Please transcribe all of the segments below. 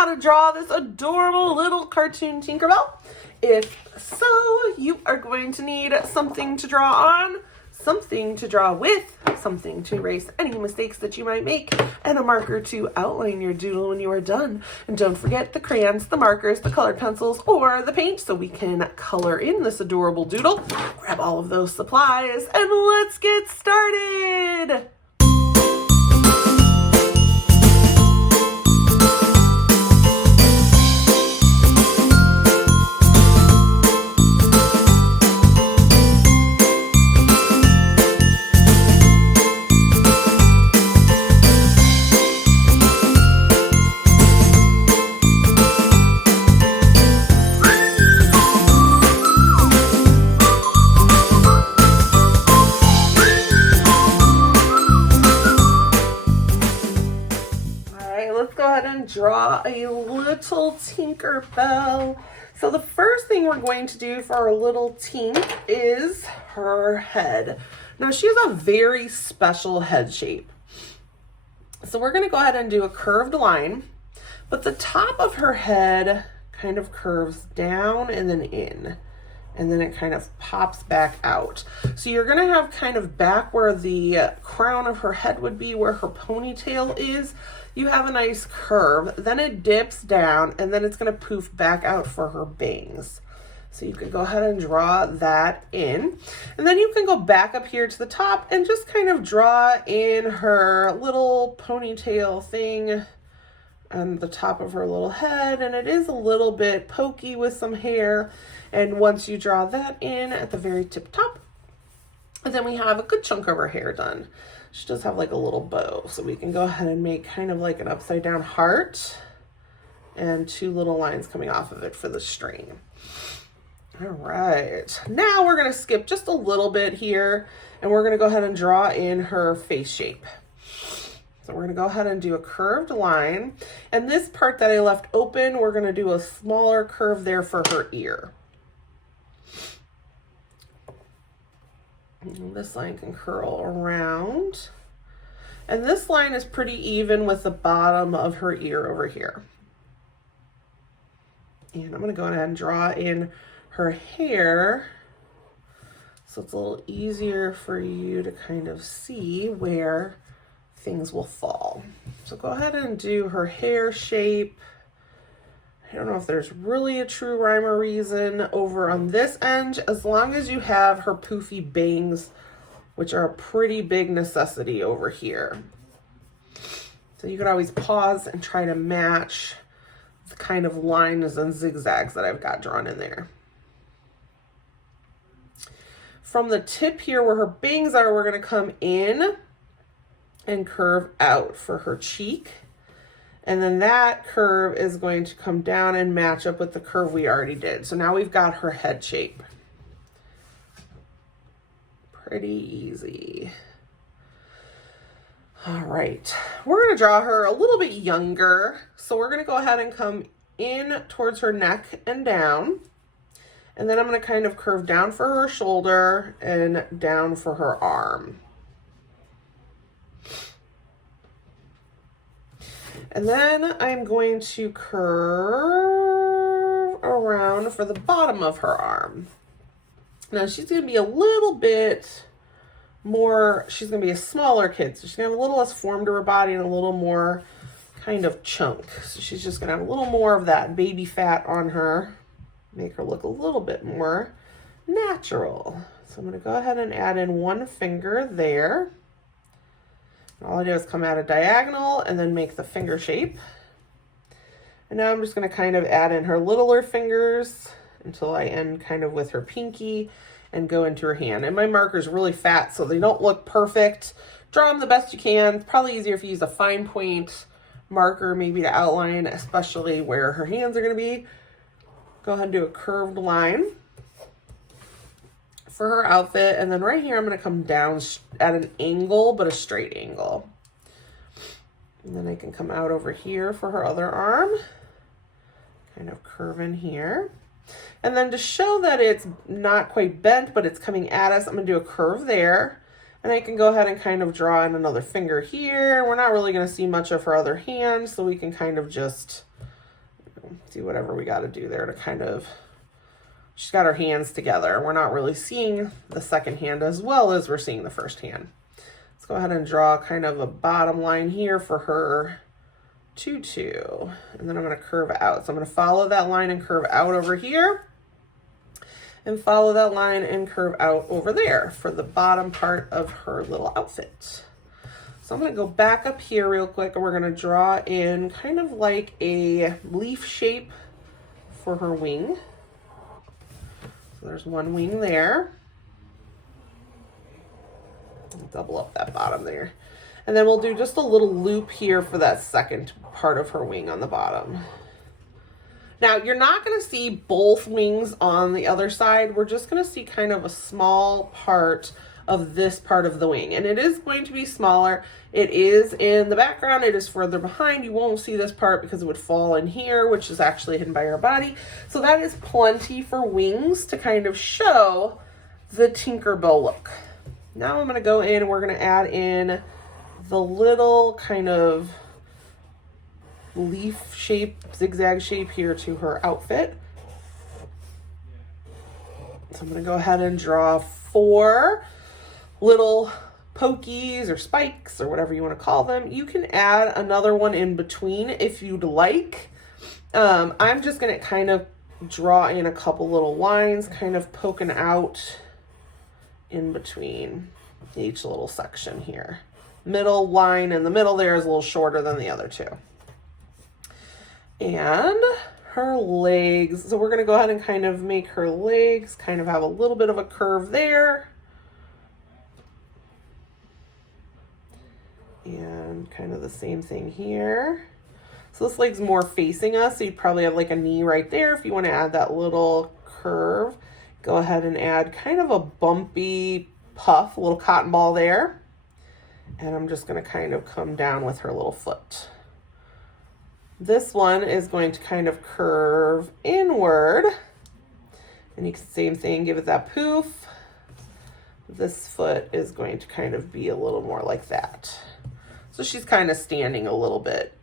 how to draw this adorable little cartoon Tinkerbell? If so, you are going to need something to draw on, something to draw with, something to erase any mistakes that you might make, and a marker to outline your doodle when you are done. And don't forget the crayons, the markers, the colored pencils, or the paint so we can color in this adorable doodle. Grab all of those supplies and let's get started. Draw a little Tinkerbell. So the first thing we're going to do for our little Tink is her head. Now she has a very special head shape. So we're going to go ahead and do a curved line, but the top of her head kind of curves down and then in, and then it kind of pops back out. So you're going to have kind of back where the crown of her head would be, where her ponytail is. You have a nice curve, then it dips down, and then it's going to poof back out for her bangs. So you can go ahead and draw that in. And then you can go back up here to the top and just kind of draw in her little ponytail thing on the top of her little head. And it is a little bit pokey with some hair. And once you draw that in at the very tip top, and then we have a good chunk of her hair done. She does have like a little bow, so we can go ahead and make kind of like an upside down heart and two little lines coming off of it for the string. All right, now we're gonna skip just a little bit here and we're gonna go ahead and draw in her face shape. So we're gonna go ahead and do a curved line, and this part that I left open, we're gonna do a smaller curve there for her ear. And this line can curl around. And this line is pretty even with the bottom of her ear over here. And I'm going to go ahead and draw in her hair so it's a little easier for you to kind of see where things will fall. So go ahead and do her hair shape. I don't know if there's really a true rhyme or reason over on this end, as long as you have her poofy bangs, which are a pretty big necessity over here. So you could always pause and try to match the kind of lines and zigzags that I've got drawn in there. From the tip here where her bangs are, we're going to come in and curve out for her cheek. And then that curve is going to come down and match up with the curve we already did. So now we've got her head shape. Pretty easy. All right, we're gonna draw her a little bit younger. So we're gonna go ahead and come in towards her neck and down. And then I'm gonna kind of curve down for her shoulder and down for her arm. And then I'm going to curve around for the bottom of her arm. Now she's going to be a little bit more, she's going to be a smaller kid. So she's going to have a little less form to her body and a little more kind of chunk. So she's just going to have a little more of that baby fat on her. Make her look a little bit more natural. So I'm going to go ahead and add in one finger there. All I do is come at a diagonal and then make the finger shape. And now I'm just going to kind of add in her littler fingers until I end kind of with her pinky and go into her hand. And my marker's really fat, so they don't look perfect. Draw them the best you can. It's probably easier if you use a fine point marker maybe to outline, especially where her hands are going to be. Go ahead and do a curved line for her outfit. And then right here, I'm going to come down at an angle, but a straight angle. And then I can come out over here for her other arm. Kind of curve in here. And then to show that it's not quite bent, but it's coming at us, I'm going to do a curve there. And I can go ahead and kind of draw in another finger here. We're not really going to see much of her other hand, so we can kind of just do whatever we got to do there to kind of, she's got her hands together. We're not really seeing the second hand as well as we're seeing the first hand. Let's go ahead and draw kind of a bottom line here for her tutu. And then I'm going to curve out. So I'm going to follow that line and curve out over here. And follow that line and curve out over there for the bottom part of her little outfit. So I'm going to go back up here real quick and we're going to draw in kind of like a leaf shape for her wing. So there's one wing there. Double up that bottom there. And then we'll do just a little loop here for that second part of her wing on the bottom. Now, you're not going to see both wings on the other side. We're just going to see kind of a small part of this part of the wing. And it is going to be smaller. It is in the background. It is further behind. You won't see this part because it would fall in here, which is actually hidden by her body. So that is plenty for wings to kind of show the Tinkerbell look. Now I'm going to go in and we're going to add in the little kind of leaf shape, zigzag shape here to her outfit. So I'm going to go ahead and draw 4 little pokies or spikes or whatever you want to call them. You can add another one in between if you'd like. I'm just going to kind of draw in a couple little lines kind of poking out in between each little section here. Middle line in the middle there is a little shorter than the other two. And her legs, so we're going to go ahead and kind of make her legs kind of have a little bit of a curve there. And kind of the same thing here. So this leg's more facing us, so you'd probably have like a knee right there. If you want to add that little curve, go ahead and add kind of a bumpy puff, a little cotton ball there. And I'm just going to kind of come down with her little foot. This one is going to kind of curve inward. And you can same thing, give it that poof. This foot is going to kind of be a little more like that. So she's kind of standing a little bit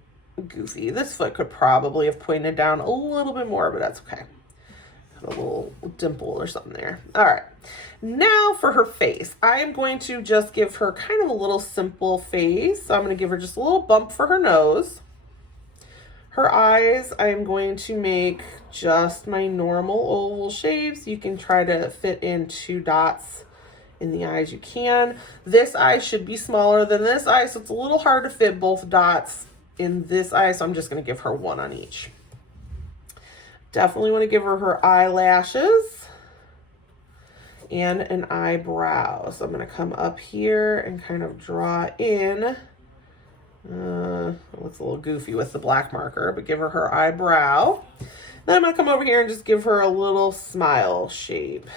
goofy. This foot could probably have pointed down a little bit more, but that's okay. Got a little dimple or something there. All right. Now for her face, I'm going to just give her kind of a little simple face. So I'm going to give her just a little bump for her nose. Her eyes, I'm going to make just my normal oval shapes. You can try to fit in 2 dots in the eyes you can. This eye should be smaller than this eye, so it's a little hard to fit both dots in this eye, so I'm just going to give her 1 on each. Definitely want to give her eyelashes and an eyebrow. So I'm going to come up here and kind of draw in. It looks a little goofy with the black marker, but give her eyebrow. Then I'm going to come over here and just give her a little smile shape.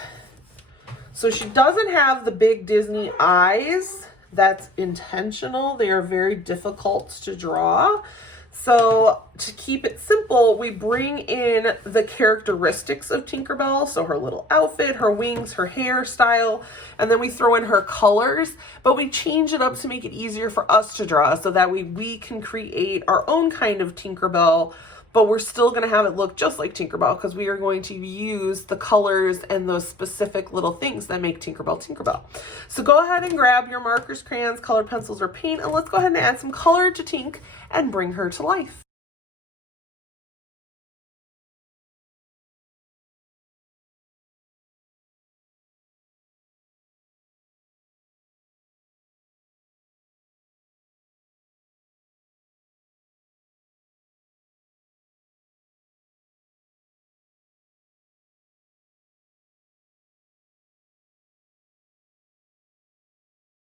So she doesn't have the big Disney eyes. That's intentional. They are very difficult to draw. So to keep it simple, we bring in the characteristics of Tinkerbell. So her little outfit, her wings, her hairstyle, and then we throw in her colors, but we change it up to make it easier for us to draw so that we can create our own kind of Tinkerbell, but we're still going to have it look just like Tinkerbell because we are going to use the colors and those specific little things that make Tinkerbell Tinkerbell. So go ahead and grab your markers, crayons, colored pencils, or paint, and let's go ahead and add some color to Tink and bring her to life.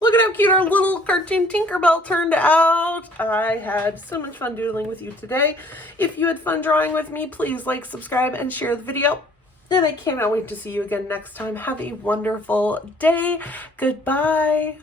Look at how cute our little cartoon Tinkerbell turned out. I had so much fun doodling with you today. If you had fun drawing with me, please like, subscribe, and share the video. And I cannot wait to see you again next time. Have a wonderful day. Goodbye.